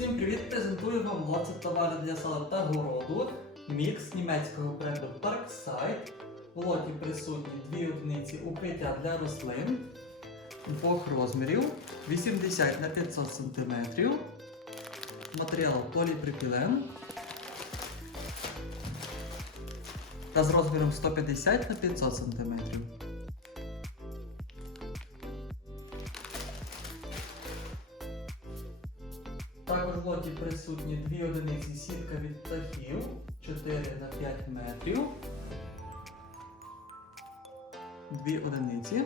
Всім привіт! Презентую вам лоцет товари для сала та городу. Мікс німецького бренду Parkside. В лоті присутні дві одиниці укриття для рослин двох розмірів 80 на 500 см. Матеріал поліпропілен та з розміром 150 на 500 см. Також в лоті присутні дві одиниці сітка від птахів 4 на 5 метрів. Дві одиниці.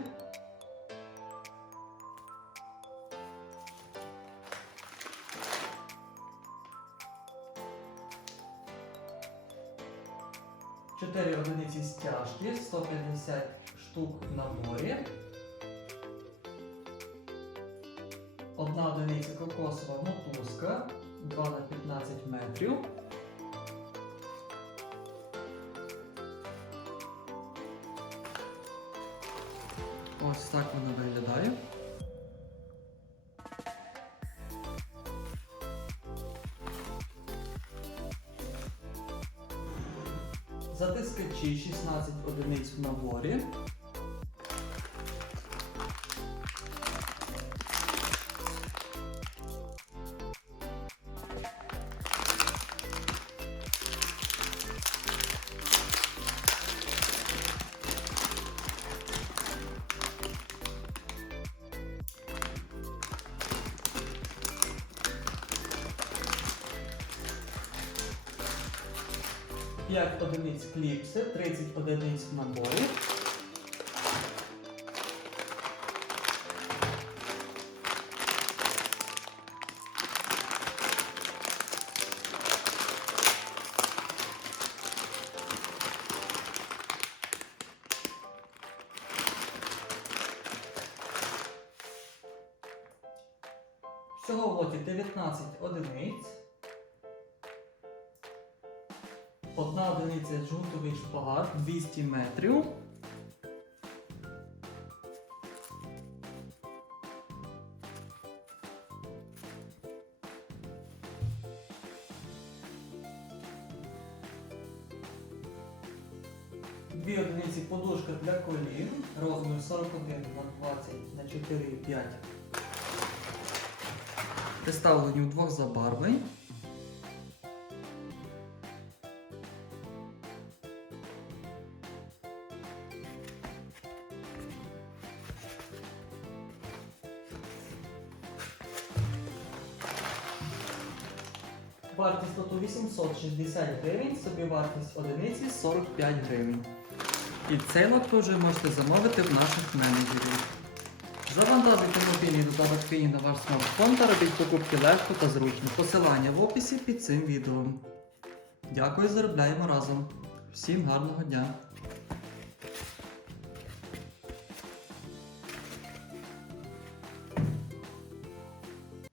Чотири одиниці стяжки, 150 штук в наборі. Одна одиниця кокосова мотузка 2 на 15 метрів. Ось так вона виглядає. Затискачі 16 одиниць в наборі. П'ять одиниць кліпси, 30 одиниць в наборі. Всього в лоті 19 одиниць. Одна одиниця джутовий шпагат 200 метрів. Дві одиниці подушка для колін, розмір 41 на 20 на 4,5. Представлені у двох забарвлень. Вартість лоту 860 гривень, собівартість одиниці 45 гривень. І цей лот вже можете замовити в наших менеджерів. Завантажуйте мобільний додаток Фіні на ваш смартфон та робіть покупки легко та зручно. Посилання в описі під цим відео. Дякую, заробляємо разом. Всім гарного дня!